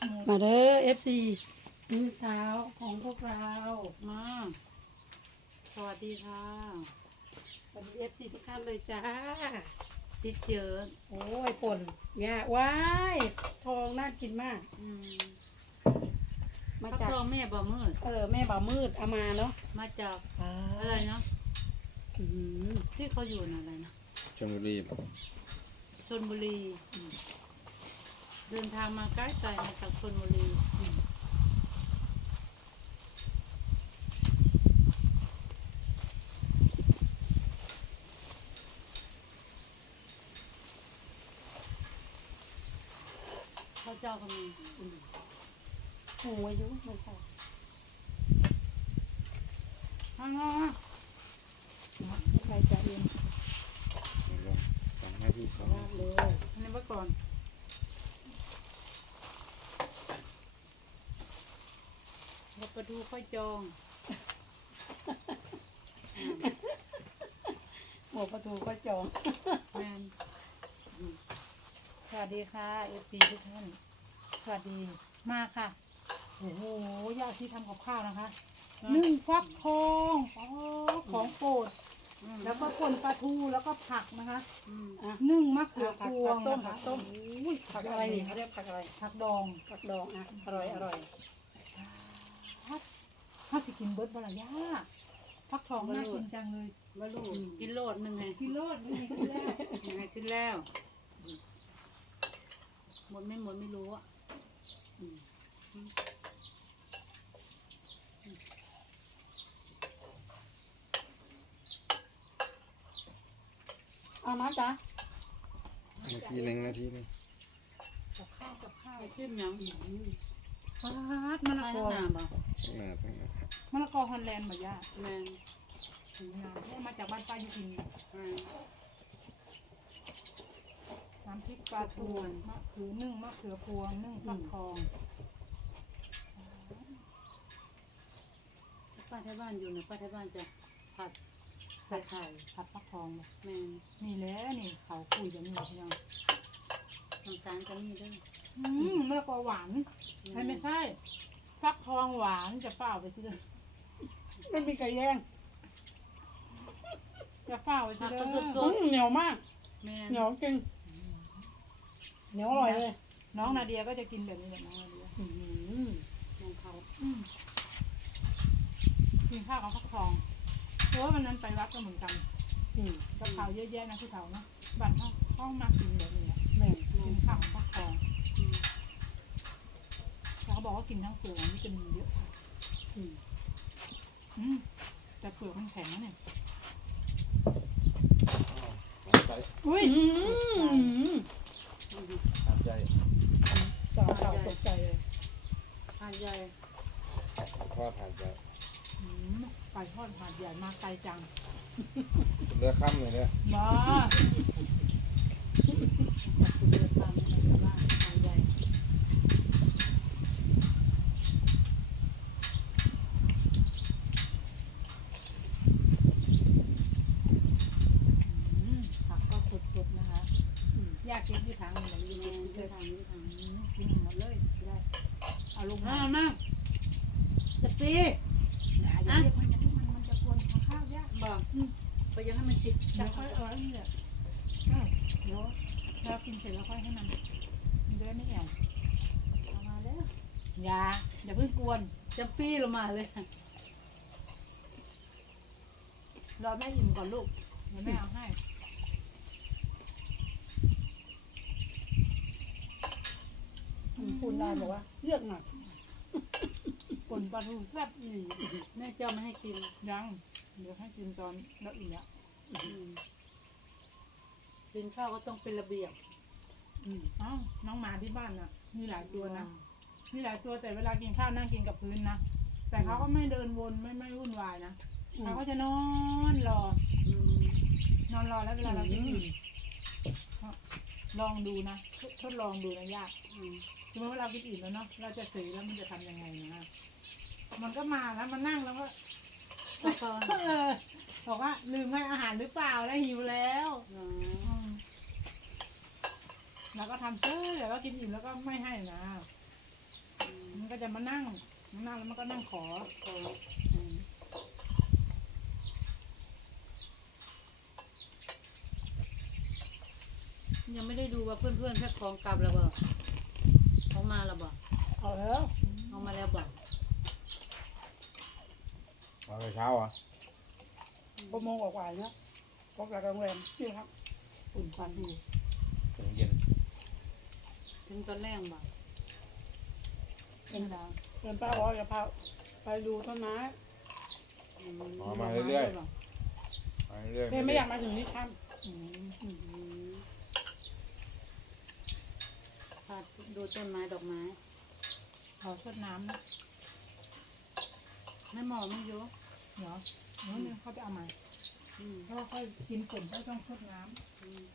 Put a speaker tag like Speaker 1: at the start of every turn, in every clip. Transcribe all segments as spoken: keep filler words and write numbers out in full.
Speaker 1: มาเด้อ เอฟ ซี มื้อเช้าของพวกเรามาสวัสดีค่ะสวัสดี เอฟ ซี ทุกท่านเลยจ้าติดเยอะโอ้ยป่นเนี่ยว้ายทองน่ากินมากอืมมาจากแม่บ่มืดเออแม่บ่มืดเอามาเนาะมาจากอะไรเนาะที่เขาอยู่นั่นอะไรนะ
Speaker 2: ชลบุรี
Speaker 1: ชลบุรีเดินทางมาใกล้ไกลมาจากชลบุรีข้าวเจ้าก็มีหูอายุไม่ใช่ฮ่าฮ่าใครจะเรียน
Speaker 2: ลงสองนาทีสองนาที
Speaker 1: เลยอันนี้ไว้ก่อนเราไปดูค่อยจองหัวประตูก็จองแมนสวัสดีค่ะเอฟซีทุกท่านสวัสดีมากค่ะโอ้โหญาติที่ทำกับข้าวนะคะนึ่งฟักทองของโปรดแล้วก็ป่นปลาทูแล้วก็ผักนะคะนึ่งมะเขือพวงนะคะส้มผักอะไรเขาเรียกผักอะไรผักดองผักดองอ่ะอร่อยอร่อยถ้าสิกินเบิร์ดบลายาฟักทองน่ากินจังเลยบลูกินโลดหนึ่งไงกินโลดหนึ่งไงกินแล้วไงกินแล้วหมดไม่หมดไม่รู้อ่ะเอามาจ้ะ
Speaker 2: นาทีหนึ่งนาทีหนึ่ง
Speaker 1: กับข้าวกับข้าวขึ้นยังฟาดมะละกอหนาบ่
Speaker 2: ทั้งหน้าทั้งหน้าม
Speaker 1: ะละกอฮอลแลนด์บ่ย่าแมนถึงงานที่มาจากบ้านป้าอยู่กินน้ำพริกปลาทูมะเขือนึ่งมะเขือพวงนึ่งฟักทองป้าที่บ้านอยู่นะป้าที่บ้านจะผัดใส่ไข่ผัดฟักทองแมนนี่แหละนี่เขาคุยกันนี่พี่น้องทำการกันนี่ด้วยอืมมะละกอหวานไม่ไม่ใช่ฟักทองหวานจะเปล่าไปสิเลยไม่มีไก่แย่งจะเปล่าไปสิเลยเหนียวมากเหนียวจริงเหนียวอร่อยเลยน้องนาเดียก็จะกินแบบนี้แหละน้องนาเดียน้องเขากินข้าวกับฟักทองเพราะว่าวันนั้นไปวัดก็เหมือนกันกับข้าวเยอะแยะนะที่เขาเนาะบ้านเขาเขามากินแบบนี้แม่กินข้าวกับฟักทองแล้วเขาบอกว่ากินทั้งเปลือกวิตามินเยอะอืมอืมแต่เปลือกมันแข็งนะเนี่ยอุ้ย
Speaker 2: หาดใหญ่
Speaker 1: สาวสาวตกใจเลยหาดใหญ่
Speaker 2: ทอดหาดใหญ่
Speaker 1: ไปทอดหาดใหญ่มาไกลจัง
Speaker 2: เลือค่ำเลยเนี่ย
Speaker 1: มาเลือค่ำในบ้านหาดใหญ่ผักก็สดๆนะคะยากกินที่ทางนี้เลยที่ทางนี้ทางนี้กินหมดเลยได้เอาลงมามาจะปีอย่าอย่าเรียกมันอย่าเรียกมันมันจะกวนข้าวยากบอกไปยังให้มันติดแล้วค่อยเอาอันนี้แหละเดี๋ยวเรากินเสร็จแล้วค่อยให้มันมันจะได้ไม่แอ่วเอามาเลยอย่าอย่าเพิ่งกวนจะปีลงมาเลยรอแม่อิ่มก่อนลูกเดี๋ยวแม่เอาให้คุณนายบอกว่าเลือกหนักผลปลาทูแซ่บอีแม่เจ้าไม่ให้กินยังเดี๋ยวให้กินตอนแล้วอีกเนี่ยกินข้าวก็ต้องเป็นระเบียบอ้าวน้องหมาที่บ้านน่ะมีหลายตัวนะมีหลายตัวแต่เวลากินข้าวนั่งกินกับพื้นนะแต่เขาก็ไม่เดินวนไม่ไม่วุ่นวายนะเขาก็จะนอนรอนอนรอแล้วเวลาเรากินลองดูนะทดลองดูนะยากคือเมื่อเรากินอิ่มแล้วเนาะเราจะสื่อแล้วมันจะทำยังไงนะมันก็มาแล้วมันนั่งแล้วก็เออบอกว่าลืมให้อาหารหรือเปล่าแล้วหิวแล้วแล้วก็ทำเจ้อแล้วก็กินอิ่มแล้วก็ไม่ให้นะมันก็จะมานั่งมานั่งแล้วมันก็นั่งขอ
Speaker 3: ขอ
Speaker 1: อืม
Speaker 3: ยังไม่ได้ดูว่าเพื่อนๆแพ็คของกลับแล้วบ่ของมาแล้วบ่
Speaker 4: เอาแล้ว
Speaker 3: เอามาแล้วบ่
Speaker 2: เอาไปเช้าอ่ะ
Speaker 4: หกโมงกว่าๆเนาะก็จากโรงแรมนี่ครับ
Speaker 1: อุ่นปลาดู
Speaker 2: ถึงเย็น
Speaker 3: ถึงตอนแรกบ่
Speaker 1: เป็นดาว
Speaker 4: เดินป้าบอกว่าจะพาไปดูต้นไม้
Speaker 3: อืม
Speaker 2: อ๋อมาเรื่อยๆมาเรื่อยๆ
Speaker 4: เพ่ไม่อยากมาถึงนี่ค่
Speaker 1: อืม
Speaker 3: อืมพาดูต้นไม้ดอกไม้
Speaker 1: เขาชดน้ำนะ
Speaker 3: ไม่หมอไม่เยอะ
Speaker 1: เหรอเดี๋ยวเนี่ยเขาไปเอามา
Speaker 3: อืม
Speaker 1: เพราะว่าค่อยกินก่อนก็ต้องชดน้
Speaker 3: อืม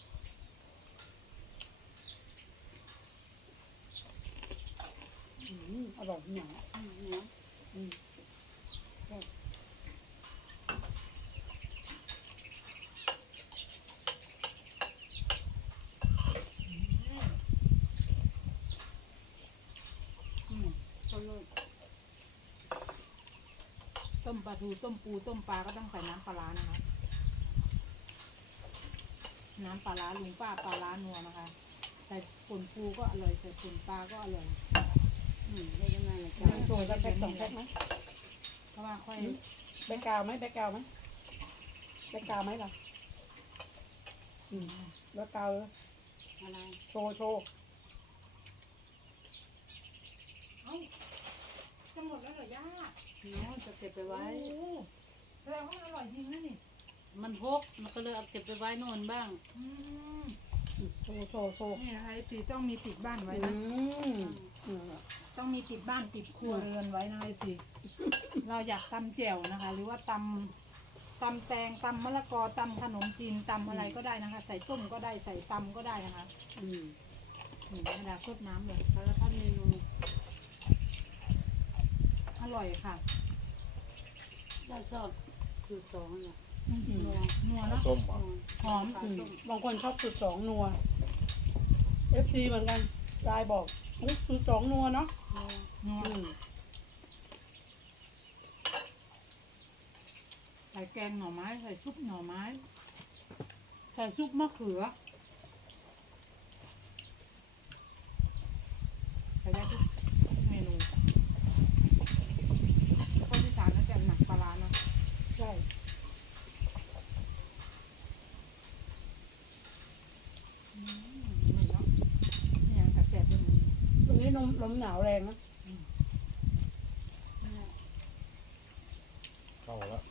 Speaker 4: ำอืมอร่อยเหนียว
Speaker 3: อืมเนี่ย
Speaker 4: อืม
Speaker 3: อืมเขาเลย
Speaker 1: ำต้มปลาทูต้มปูต้มปลาก็ต้องใส่น้ำปลาร้านะคะน้ำปลาร้าลุงป้าปลาร้านัวนะคะใส่ป่นปูก็อร่อยใส่ป่นปลาก็อร่อย
Speaker 3: อืมได้ยังไงล่ะ
Speaker 4: น้ำ
Speaker 3: จ๊ะ
Speaker 4: โชยสักแพ็คสองแพ็คไหม
Speaker 1: เพราะว่าค่อย
Speaker 4: แบกกราวไหมแบกกราวไหมแบกกราวไหมล่ะอืมแบกกราวเลย
Speaker 3: อะไร
Speaker 4: โชว์โชว์
Speaker 1: เอ้าจะหมดแล้วเหรอย่า
Speaker 3: เนาะจะเก็บไปไว้
Speaker 1: โอ้แสดงว่ามันอร่อยจริงนะนี่
Speaker 3: มันพกมันก็เลยเอาเก็บไปไว้โน่นบ้าง
Speaker 1: อืม
Speaker 4: โชว์โชว์โชว์
Speaker 1: นี่นะคะไอ้สีต้องมีติดบ้านไว้
Speaker 4: อื
Speaker 1: นะ
Speaker 4: มอืม
Speaker 1: ต้องมีติดบ้านติดครัวเรือนไว้นะไอ้สีเราอยากตำแจ่วนะคะ หรือว่าตำตำแตงตำมะละกอตำขนมจีนตำอะไรก็ได้นะคะ ใส่ต้มก็ได้ใส่ตำก็ได้นะคะ
Speaker 4: อืม
Speaker 1: นี่ธรรมดาซดน้ำเลย
Speaker 3: สารพัดเมนู
Speaker 1: อร่อยค่ะ
Speaker 3: ได้ชอบคือสองน่ะ
Speaker 1: อื้อหือนัวเนาะ
Speaker 2: ส้มเหรอ
Speaker 1: หอม
Speaker 3: ปลา
Speaker 4: อืม
Speaker 3: ต้ม
Speaker 4: บางคนชอบสูตรสองนัวเอฟซีเหมือนกันยายบอกอุ๊ยสูตรสองนัวเนาะ
Speaker 1: นัว
Speaker 4: อืม
Speaker 1: ใส่แกงหน่อไม้ใส่ซุปหน่อไม้ ใส่ซุปมะเขือใส่ได้ทุกเมนูคนที่สานน่าจะหนักปลาร้าเนาะ
Speaker 4: ใช่
Speaker 1: อืมนี่เนาะนี่ยังแต่แสบๆอยู่นี่
Speaker 4: ตรงนี้ลมลมหนาวแรงนะ
Speaker 2: เข้าแล้ว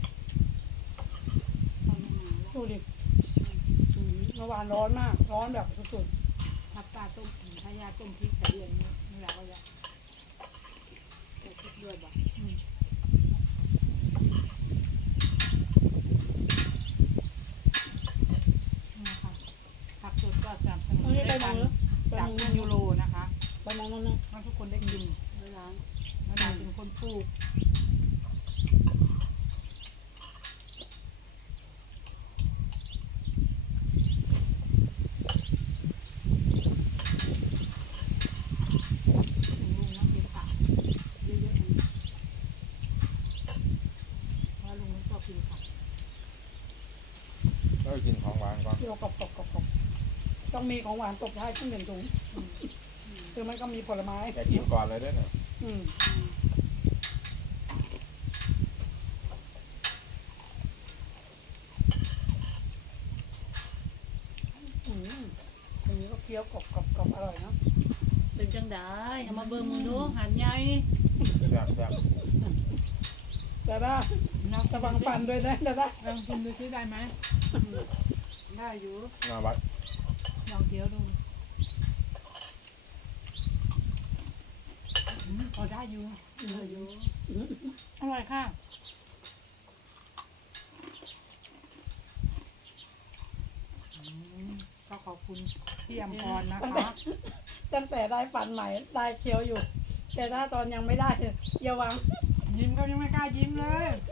Speaker 3: เขาไม่มาแล้ว
Speaker 4: ดูดิอืมเมื่อวานร้อนมาก ร้อนแบบสุด
Speaker 1: ผักกาดต้มพายาต้มพริกใส่เดือนนี้นี่แหละก็จะ
Speaker 3: ใส่พริกด้วยบ่
Speaker 1: อืมนี่นะคะผักสดก็สนับสนุ
Speaker 4: ๆตร
Speaker 1: น
Speaker 4: งนี้ไป
Speaker 1: ด้วย
Speaker 4: ม
Speaker 1: กั
Speaker 4: อง
Speaker 1: น
Speaker 4: เลยไป
Speaker 1: จาก
Speaker 4: มอง
Speaker 1: เพื่อน
Speaker 4: นู้
Speaker 1: ยู
Speaker 4: น
Speaker 1: โรนะคะ
Speaker 4: ไปมองนู้นนะ
Speaker 1: ให้ทุกคนได้กิน
Speaker 3: ไว้ล้าง
Speaker 1: แล้วนายเป็นคนปลูกลุงนักเก็บผักเยอะๆนะเพราะลุงไม่ชอบกินผัก
Speaker 2: แล้วไปกินของหวานก่อน
Speaker 4: เที่ยวกรอบกรอบกรอบกรอบต้องมีของหวานตกท้ายขึ้นหนึ่งถุงคือมันก็มีผลไม้
Speaker 2: แกกินก่อนเลยด้วยเนี่ย
Speaker 4: อืม
Speaker 3: อืม
Speaker 4: อืมอันนี้ก็เคี้ยวกรอบกรอบกรอบอร่อยเนาะ
Speaker 3: เป็นจังได้เอามาเบิ่งมึงดูหันใหญ่
Speaker 2: แซ่บแซ่บ
Speaker 4: แต่ได้
Speaker 1: ลอง
Speaker 4: จะบังฟันด้วยนะแต่ได้
Speaker 1: ลองชิมดูซิได้ไหม
Speaker 3: ได้อยู่
Speaker 2: มาวัด
Speaker 1: ลองเคี้ยวดูอืมพอได้อยู่
Speaker 3: ได้อยู่
Speaker 1: อร่อยค่ะอืมก็ขอบคุณพี่อมพรนะคะ
Speaker 4: ตั้งแต่ได้ฟันใหม่ได้เคี้ยวอยู่ แต่ถ้าตอนยังไม่ได้อย่าหวัง
Speaker 1: ยิ้มก็ยังไม่กล้ายิ้มเลย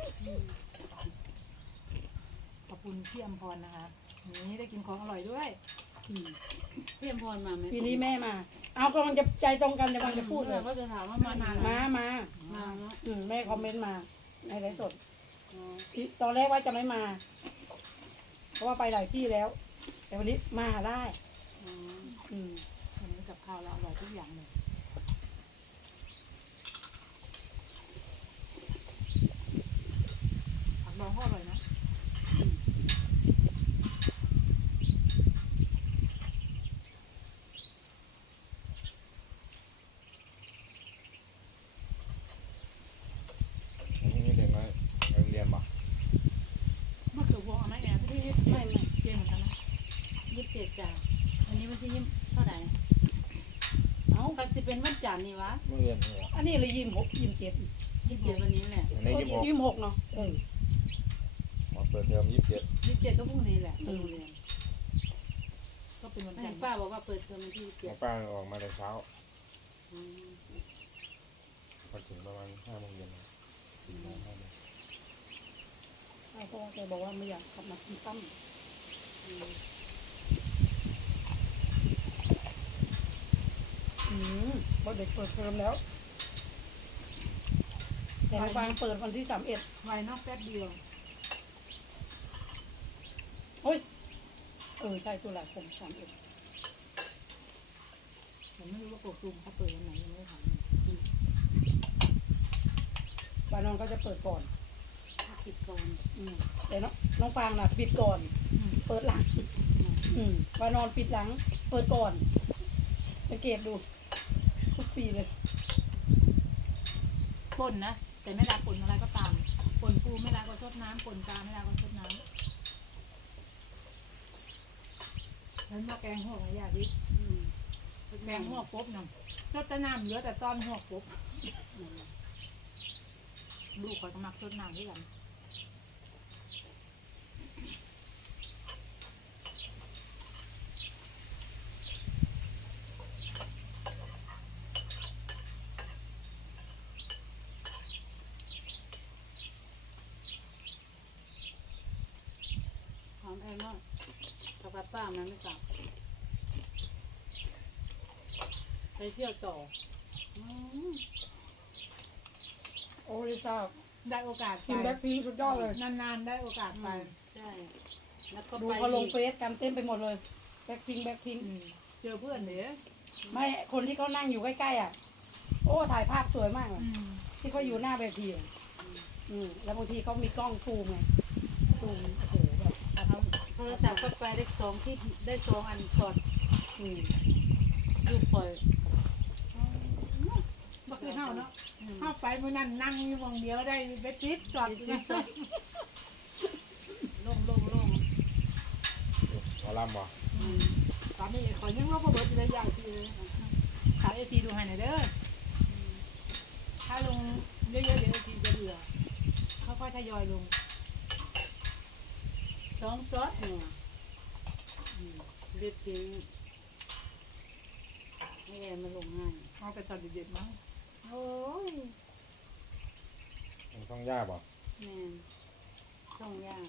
Speaker 1: ขอบคุณพี่อมพรนะคะนี่ได้กินของอร่อยด้วย
Speaker 4: อืม
Speaker 3: พี่อมพรมาไหม
Speaker 4: ปีนี้แม่มาเอากำลังจะใจตรงกันกำลังจะพูดเลย
Speaker 3: ก็จะถามว่ามา
Speaker 4: มามา
Speaker 3: มาเนาะ
Speaker 4: อืมแม่คอมเมนต์มาในไลฟ์สด
Speaker 3: อ๋อ
Speaker 4: ที่ตอนแรกว่าจะไม่มา เพราะว่าไปหลายที่แล้ว แต่วันนี้มาได้
Speaker 3: อ๋อ
Speaker 4: อืม
Speaker 1: วันนี้กับข้าวเราอร่อยทุกอย่างเลยผักดองก็อร่อยนะ
Speaker 2: อันนี้เด็กน้อยไปโรงเรียนบ่
Speaker 1: มะเขือพวงเอาไหมแอนที่
Speaker 3: ไม่ไม่
Speaker 1: เจียนเหมือนกันนะ
Speaker 3: ยี่สิบเจ็ดจ้ะอันนี้มันที่ยี่เท่าไหร่
Speaker 4: เอา
Speaker 3: ก็จะเป็นวันจันทร์นี่วะ
Speaker 2: เมื่อเรียนเนี่ย
Speaker 4: อันนี้เลยยิ้มหกยิ้มเจ็ด
Speaker 3: ยี่สิบเจ็ดวันนี้แหละ
Speaker 2: อันนี้ยี่สิบหก
Speaker 4: ยิ้มหกเนาะเออ
Speaker 2: มาเปิดเทอมยี่สิบเจ็ด
Speaker 3: ยี่สิบเจ็ดก็พรุ่งนี้แหละไปโรงเรียน
Speaker 1: ก็เป็นวัน
Speaker 3: ไม่
Speaker 1: จันทร์
Speaker 3: ป้าบอกว่าเปิดเทอมวันที่ยี่สิบ
Speaker 2: หม
Speaker 3: เจ็
Speaker 2: อ
Speaker 3: ด
Speaker 2: ป้าออกมาแต่เช้า
Speaker 3: อืม
Speaker 2: พอถึงประมาณห้าโมงเย็นสี่โมงห้าโมง
Speaker 4: เอาเพราะว่าแกบอกว่าไม่อยากขับมากินตั้ม
Speaker 3: อืม
Speaker 4: อืมเพราะเด็กเปิดเทอมแล้ว แต่ในฟางเปิดวันที่สามเอ็ด
Speaker 1: ไวเนอกแป๊บเดียว
Speaker 4: โอ้ยเออใช่ตุลาคมสามเอ็ด
Speaker 1: ผมไม่รู้ว่าโกกลุ่มเขาเปิดวันไหนยังไม่ได้ถาม
Speaker 4: บานอนก็จะเปิดก่อน
Speaker 3: ถ้าปิดก่อน
Speaker 4: อืมแต่น้องน้องฟางน่ะปิดก่อน เปิดหลัง อืมบานอนปิดหลัง เปิดก่อนสังเกตดู ทุกปีเลย
Speaker 1: ปนนะแต่ไม่รักปนอะไรก็ตามปนปูไม่รักก็ชดน้ำปนปลาไม่รักก็ชดน้ำแล้วหม้อแกงหัวกระยาดิ
Speaker 3: อืม
Speaker 1: แกงหัวกบน่ะชดแต่น้ำเหลือแต่ตอนหัวกบลูกคอยก็มักชดน้ำด้วยกัน
Speaker 3: ถามแอนว่ากับกับป้ามันไม่กลับไปเที่ยวต่ออืม
Speaker 4: โอ้ลิซ่า
Speaker 1: ได้โอกาสไป
Speaker 4: กินแบ็คพิงค์สุดยอดเลย
Speaker 1: นานๆได้โอกาสไป
Speaker 3: ใช่แล้วก็
Speaker 4: ดู
Speaker 3: ไป
Speaker 4: เขาลงเฟซกันเต้นไปหมดเลย แบ็คพิงค์แบ็คพิงค์
Speaker 1: อืมเจอเพื่อนเด้อ
Speaker 4: ไม่ คนที่เขานั่งอยู่ใกล้ๆอ่ะ โอ้ ถ่ายภาพสวยมากเลย
Speaker 1: อืม
Speaker 4: ที่เขาอยู่หน้าเวทีอะอืมแล้วบางทีเขามีกล้องซูมไงซูมโอ้โหแบบ
Speaker 3: เอาโทรศัพท์ก็ไปได้สองที่ได้สองอันก่อน
Speaker 4: อืม
Speaker 3: ลูกปล่อย
Speaker 1: ก็คือเท่าเนาะ
Speaker 3: อืม
Speaker 1: เข้าไปเมื่อนั้นนั่งอยู่วงเดียวได้ไปทิปจอดอยู่นะ
Speaker 3: ลงลงลง
Speaker 2: หมอลำบ่
Speaker 3: อืม
Speaker 1: ตอนนี้ขอยังว่าพ่อเบิร์ดจะได้ใหญ่ทีเลยขายเอทีดูให้หน่อยเด้อถ้าลงเยอะๆเดี๋ยวเอทีจะเบื่อค่อยๆทยอยลง
Speaker 3: สองซอสเนี่ยอืมเรียบจริงให้แอนมาลงให้
Speaker 1: เอาไปตอนเด็ดๆมั้ง
Speaker 3: โอ้ย
Speaker 2: มันต้องยากบ่
Speaker 3: แม่นช่องยาก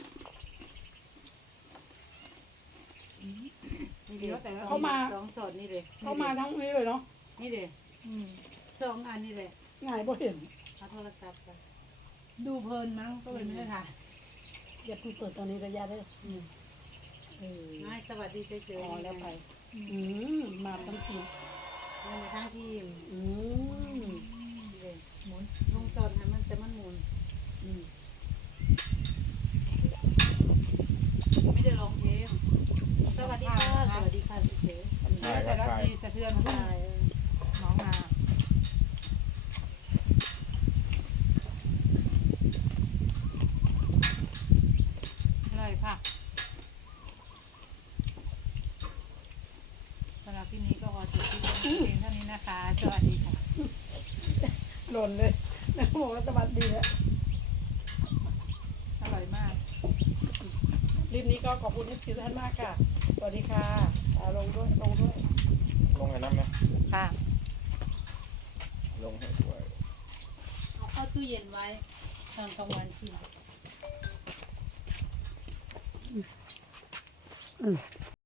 Speaker 3: นี่เดี๋ยวแต่ละสองสอดนี่เลย
Speaker 4: เขามาทั้งนี้เลยเนาะ
Speaker 3: นี่เลย
Speaker 1: อืม
Speaker 3: สองอันนี่เลย
Speaker 4: ง่ายบ่เห็น
Speaker 3: เอาโทรศัพท์ไป
Speaker 1: ดูเพลินมั้งก็เลยไม่ได้ถ่าย
Speaker 4: อย่าเพิ่งเปิดตอนนี้ระยะเด้ออืมเออ
Speaker 3: ไม่สวัสดีเฉย
Speaker 4: อ๋อ
Speaker 3: ๆ
Speaker 4: แล้วไป อืมมาทั้งทีม
Speaker 3: นี่มาทั้งทีม
Speaker 4: อืม
Speaker 3: นี่เลย
Speaker 1: หมุน
Speaker 3: ลงสอดให้มันแต่มันหมุน
Speaker 4: อืม
Speaker 3: ไม่ได้ร้องเพลงสวัสดีค่ะสวัสดีค่ะเฉย
Speaker 2: ถ่าย
Speaker 1: แต่
Speaker 2: ก็
Speaker 1: ละ
Speaker 2: ถ่าย
Speaker 1: ทีสะเทือน
Speaker 3: ๆ
Speaker 1: ขึ้น
Speaker 3: ใช่เออ
Speaker 1: น้องมาเลยค่ะสำหรับที่นี้ก็ขอจบที่เพียงเท่านี้นะคะ สวัสดีค่ะ
Speaker 4: หล่นเลยแล้วบอกว่าสวัสดีแล้ว
Speaker 1: อร่อยมาก
Speaker 4: คลิปนี้ก็ขอบคุณที่ท่านมากค่ะ สวัสดีค่ะอ่าลงด้วย ลงด้วย
Speaker 2: ลงให้น้ำไหม
Speaker 1: ค่ะ
Speaker 2: ลงให้ด้วย
Speaker 3: เอาเข้าตู้เย็นไว้ตอนกลางวันกิน
Speaker 4: อืม